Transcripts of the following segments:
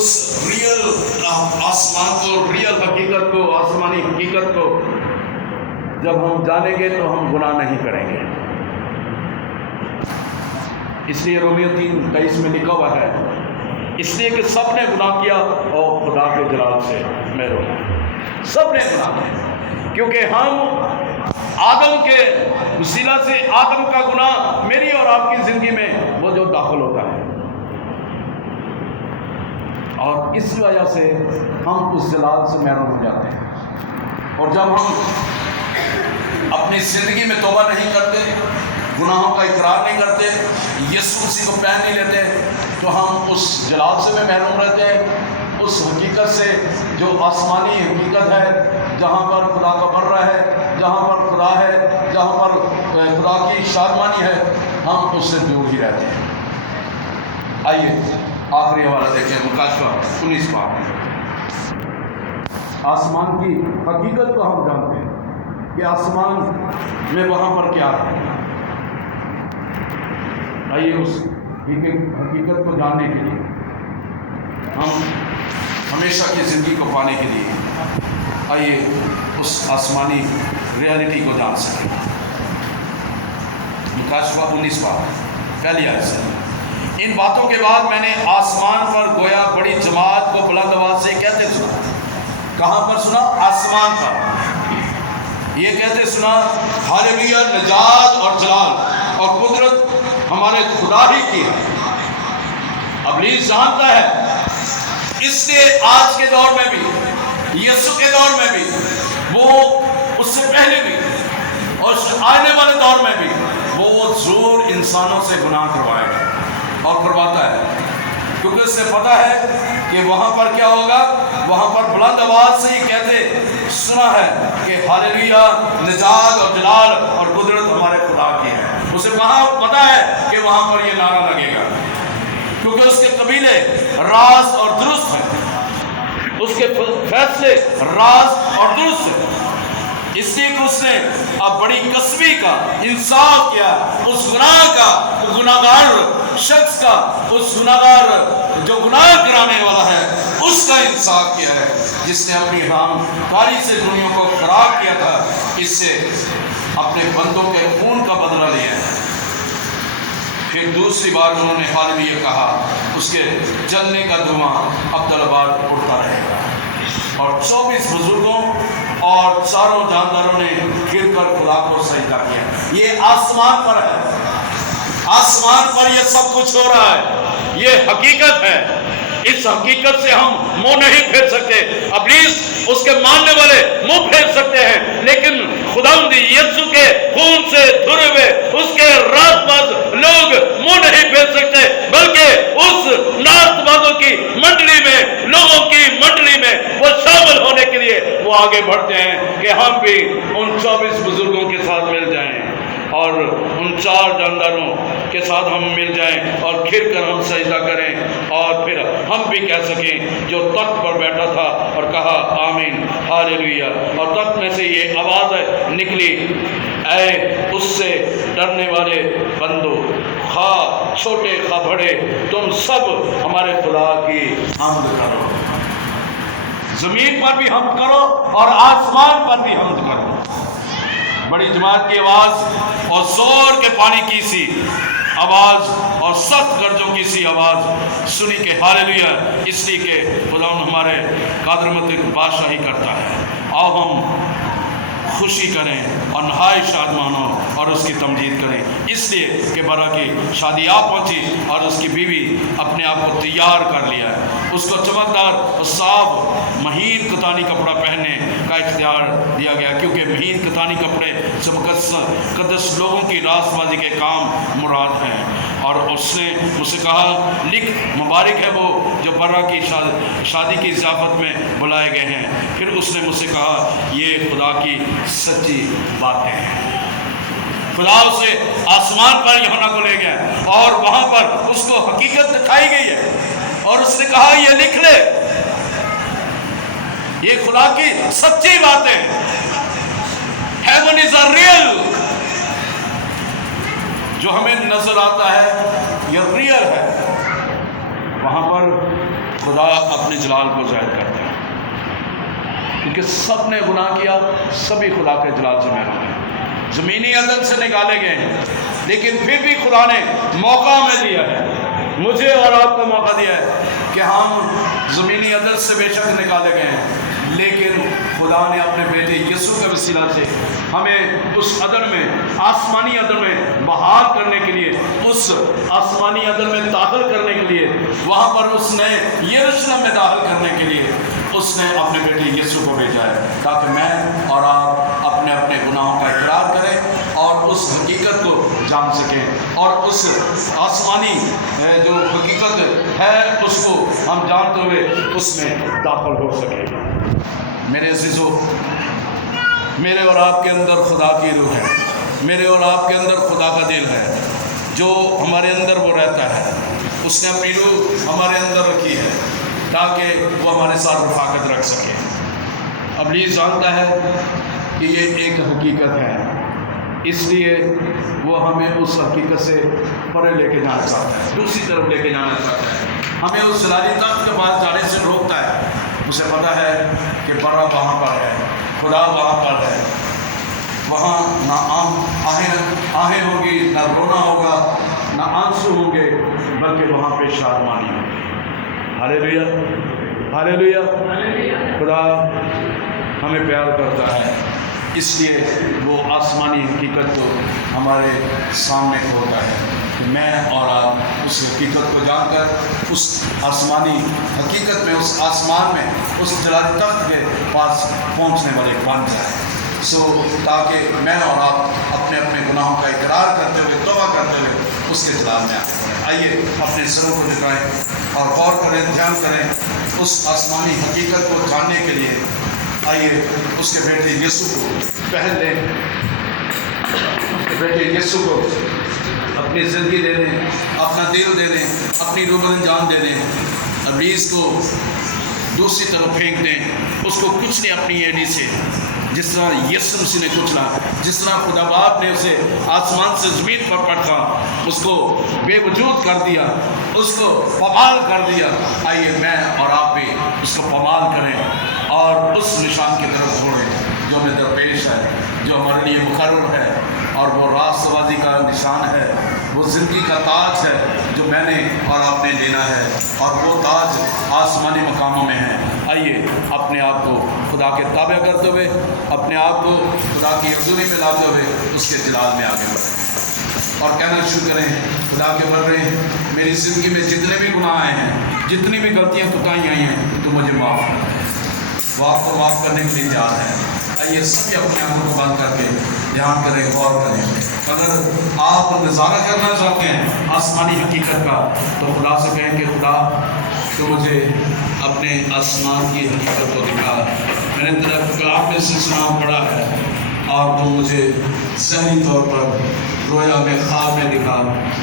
اس real آسمان کو، real حقیقت کو، آسمانی حقیقت کو جب ہم جانیں گے تو ہم گناہ نہیں کریں گے۔ اس لیے رومیو 3:23 میں لکھا ہوا ہے، اس لیے کہ سب نے گناہ کیا اور خدا کے جلال سے محروم۔ سب نے گناہ کیا کیونکہ ہم آدم کے وسیلہ سے، آدم کا گناہ میری اور آپ کی زندگی میں وہ جو داخل ہوتا ہے، اور اس وجہ سے ہم اس جلال سے محروم ہو جاتے ہیں۔ اور جب ہم اپنی زندگی میں توبہ نہیں کرتے، گناہوں کا اقرار نہیں کرتے، یسوع مسیح کو پہن نہیں لیتے، تو ہم اس جلال سے بھی محروم رہتے ہیں، اس حقیقت سے جو آسمانی حقیقت ہے، جہاں پر خدا کا برہ ہے، جہاں پر خدا ہے، جہاں پر خدا کی شادمانی ہے، ہم اس سے دور ہی رہتے ہیں۔ آئیے آخری حوالہ دیکھیں، مکاشفہ 19 آسمان کی حقیقت کو ہم جانتے ہیں کہ آسمان میں وہاں پر کیا ہے۔ آئیے اس حقیقت کو جاننے کے لیے، ہم ہمیشہ کی زندگی کو پانے کے لیے آئیے اس آسمانی ریالٹی کو جان سکیں۔ مکاشفہ 19 پہلی آیت سے، ان باتوں کے بعد میں نے آسمان پر گویا بڑی جماعت کو بلند آواز سے کہتے سنا۔ کہاں پر سنا؟ آسمان پر یہ کہتے سنا، ہاللویا، نجات اور جلال اور قدرت ہمارے خدا ہی کی ہے۔ ابلیس جانتا ہے، اس لیے آج کے دور میں بھی، یسوع کے دور میں بھی، وہ اس سے پہلے بھی اور آنے والے دور میں بھی، وہ ضرور انسانوں سے گناہ کروائے گا اور کرواتا ہے، کیونکہ اس سے پتہ ہے کہ وہاں پر کیا ہوگا۔ وہاں پر بلند آواز سے ہی کہتے سنا ہے کہ ہاللویا، نجات اور جلال اور قدرت ہمارے خدا کی ہے۔ اسے وہاں پتہ ہے کہ وہاں پر یہ نعرہ لگے گا، کیونکہ اس کے قبیلے راست اور درست ہیں، اس کے فیصلے راست اور درست ہیں، اس لیے کہ اس نے اب بڑی قصبی کا انصاف کیا، اس گناہ کا، گناہگار شخص کا، اس گناہگار جو گناہ کرانے والا ہے، اس کا انصاف کیا ہے، جس نے اپنی رام کاری سے دنیا کو خراب کیا تھا، اس سے اپنے بندوں کے خون کا بدلہ لیا ہے۔ پھر دوسری بار انہوں نے ہاللویا کہا، اس کے جلنے کا دھواں ابدالآباد اڑتا رہے گا، اور 24 بزرگوں اور چاروں جانداروں نے گر کر خدا کو سجدہ کیا۔ یہ آسمان پر ہے، آسمان پر یہ سب کچھ ہو رہا ہے، یہ حقیقت ہے۔ اس حقیقت سے ہم منہ نہیں پھیر سکتے۔ ابلیس، اس کے ماننے والے منہ پھیر سکتے ہیں، لیکن خداوند یسوع کے خون سے دھلے ہوئے اس کے راست باز لوگ منہ نہیں پھیر سکتے، بلکہ اس راست بازوں کی منڈلی میں، لوگوں کی منڈلی میں وہ شامل ہونے کے لیے وہ آگے بڑھتے ہیں کہ ہم بھی ان 24 بزرگوں کے ساتھ مل جائیں اور ان 4 جانداروں کے ساتھ ہم مل جائیں اور گر کر ہم سجدہ کریں، اور پھر ہم بھی کہہ سکیں جو تخت پر بیٹھا تھا اور کہا آمین، ہاللویا، اور تخت میں سے یہ آواز نکلی، اے اس سے ڈرنے والے بندو، خواہ چھوٹے خواہ بڑے، تم سب ہمارے خدا کی حمد کرو۔ زمین پر بھی حمد کرو اور آسمان پر بھی حمد کرو۔ بڑی جماعت کی آواز اور زور کے پانی کی سی آواز اور سخت گرجوں کی سی آواز سنی کہ ہاللویا، اس لیے کہ خدا ہمارے قادر مطلق بادشاہی کرتا ہے۔ آؤ ہم خوشی کریں اور نہایت شادمان ہوں اور اس کی تمجید کریں، اس لیے کہ برا کی شادی آ پہنچی اور اس کی بیوی اپنے آپ کو تیار کر لیا ہے۔ اس کو چمکدار اور صاف مہین کتانی کپڑا پہننے کا اختیار دیا گیا، کیونکہ مہین کتانی کپڑے سے مقدس لوگوں کی راست بازی کے کام مراد ہیں۔ اور اس نے مجھ سے کہا، لکھ، مبارک ہے وہ جو برا کی شادی کی ضیافت میں بلائے گئے ہیں۔ پھر اس نے مجھ سے کہا، یہ خدا کی سچی باتیں ہیں۔ خدا اسے آسمان پر یوحنا کو لے گیا اور وہاں پر اس کو حقیقت دکھائی گئی ہے، اور اس نے کہا یہ لکھ لے، یہ خدا کی سچی باتیں ہیں۔ Heaven is a real، جو ہمیں نظر آتا ہے یہ ریئل ہے، وہاں پر خدا اپنے جلال کو ظاہر کرتا ہے، کیونکہ سب نے گناہ کیا، سبھی خدا کے جلال سے محروم ہیں، زمینی عدل سے نکالے گئے ہیں، لیکن پھر بھی خدا نے موقع ہمیں دیا ہے، مجھے اور آپ کو موقع دیا ہے کہ ہم زمینی عدل سے بے شک نکالے گئے ہیں، لیکن خدا نے اپنے بیٹے یسوع کے وسیلہ سے ہمیں اس عدل میں، آسمانی عدل میں بحال کرنے کے لیے، اس آسمانی عدل میں داخل کرنے کے لیے، وہاں پر اس نے یروشلم میں داخل کرنے کے لیے اس نے اپنے بیٹے یسوع کو بھیجا ہے، تاکہ میں اور آپ اپنے اپنے گناہوں کا اقرار کریں اور اس حقیقت کو جان سکیں، اور اس آسمانی جو حقیقت ہے اس کو ہم جانتے ہوئے اس میں داخل ہو سکیں۔ میرے عزیزو، میرے اور آپ کے اندر خدا کی روح ہے، میرے اور آپ کے اندر خدا کا دل ہے، جو ہمارے اندر وہ رہتا ہے، اس نے اپنی روح ہمارے اندر رکھی ہے تاکہ وہ ہمارے ساتھ رفاقت رکھ سکے۔ ابلیس جانتا ہے کہ یہ ایک حقیقت ہے، اس لیے وہ ہمیں اس حقیقت سے پرے لے کے جانا چاہتا ہے، دوسری طرف لے کے جانا چاہتا ہے، ہمیں اس جلالی تخت کے پاس جانے سے روکتا ہے۔ اسے پتہ ہے کہ برا وہاں پر ہے، خدا وہاں پر ہے، وہاں نہ آہیں ہوگی، نہ رونا ہوگا، نہ آنسو ہوں گے، بلکہ وہاں پہ شادمانی ہوگی۔ ہاللیلویا، ہاللیلویا۔ خدا ہمیں پیار کرتا ہے، اس لیے وہ آسمانی حقیقت کو ہمارے سامنے کھولتا ہے۔ میں اور آپ اس حقیقت کو جان کر اس آسمانی حقیقت میں، اس آسمان میں، اس جلالی تخت کے پاس پہنچنے والے بن جائیں، تاکہ میں اور آپ اپنے اپنے گناہوں کا اقرار کرتے ہوئے، توبہ کرتے ہوئے اس کے جلال میں آئیے اپنے سروں کو جھکائیں اور غور کریں، دھیان کریں اس آسمانی حقیقت کو جاننے کے لیے۔ آئیے اس کے بیٹے یسوع کو پہل لیں، اس کے بیٹے یسوع کو اپنی زندگی دے دیں، اپنا دل دے دیں، اپنی روح بدن جان دے دیں، ابلیس کو دوسری طرف پھینک دیں، اس کو کچھ نہیں اپنی ایڈی سے، جس طرح یسوع مسیح نے کچلا، جس طرح خدا باپ نے اسے آسمان سے زمین پر پٹکا، اس کو بے وجود کر دیا، اس کو پامال کر دیا۔ آئیے میں اور آپ بھی اس کو پامال کریں اور اس نشان کی طرف چھوڑیں جو ہمیں درپیش ہے، جو ہمارے لیے مقرر ہے، اور وہ راست بازی کا نشان ہے، وہ زندگی کا تاج ہے جو میں نے اور آپ نے لینا ہے، اور وہ تاج آسمانی مقاموں میں ہے۔ آئیے اپنے آپ کو خدا کے تابع کرتے ہوئے، اپنے آپ کو خدا کی حضوری میں لاتے ہوئے اس کے جلال میں آگے بڑھیں اور کہنا شروع کریں، خدا کے بندے، میری زندگی میں جتنے بھی گناہ آئے ہیں، جتنی بھی غلطیاں کوتاہیاں آئی ہیں، تو مجھے معاف کر دیں۔ وہ آپ کو معاف کرنے کے لیے تیار ہے۔ آئیے سبھی اپنے آنکھوں کو بند کر کے دھیان کریں، غور کریں۔ اگر آپ نظارہ کرنا چاہتے ہیں آسمانی حقیقت کا، تو خدا سے کہیں کہ خدا تو مجھے اپنے آسمان کی حقیقت کو دکھا۔ میں نے تیرا کلام میں سلسلہ پڑھا ہے، اور تو مجھے ذہنی طور پر رویا میں، خواب میں دکھا،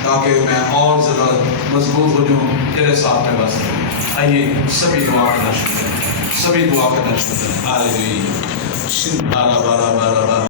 تاکہ میں اور زیادہ مضبوط ہو جاؤں، تیرے ساتھ میں بس کروں۔ آئیے سبھی دعا کرنا شروع کریں، سبھی دعا کرنا شروع کریں۔ ہاللیلویا۔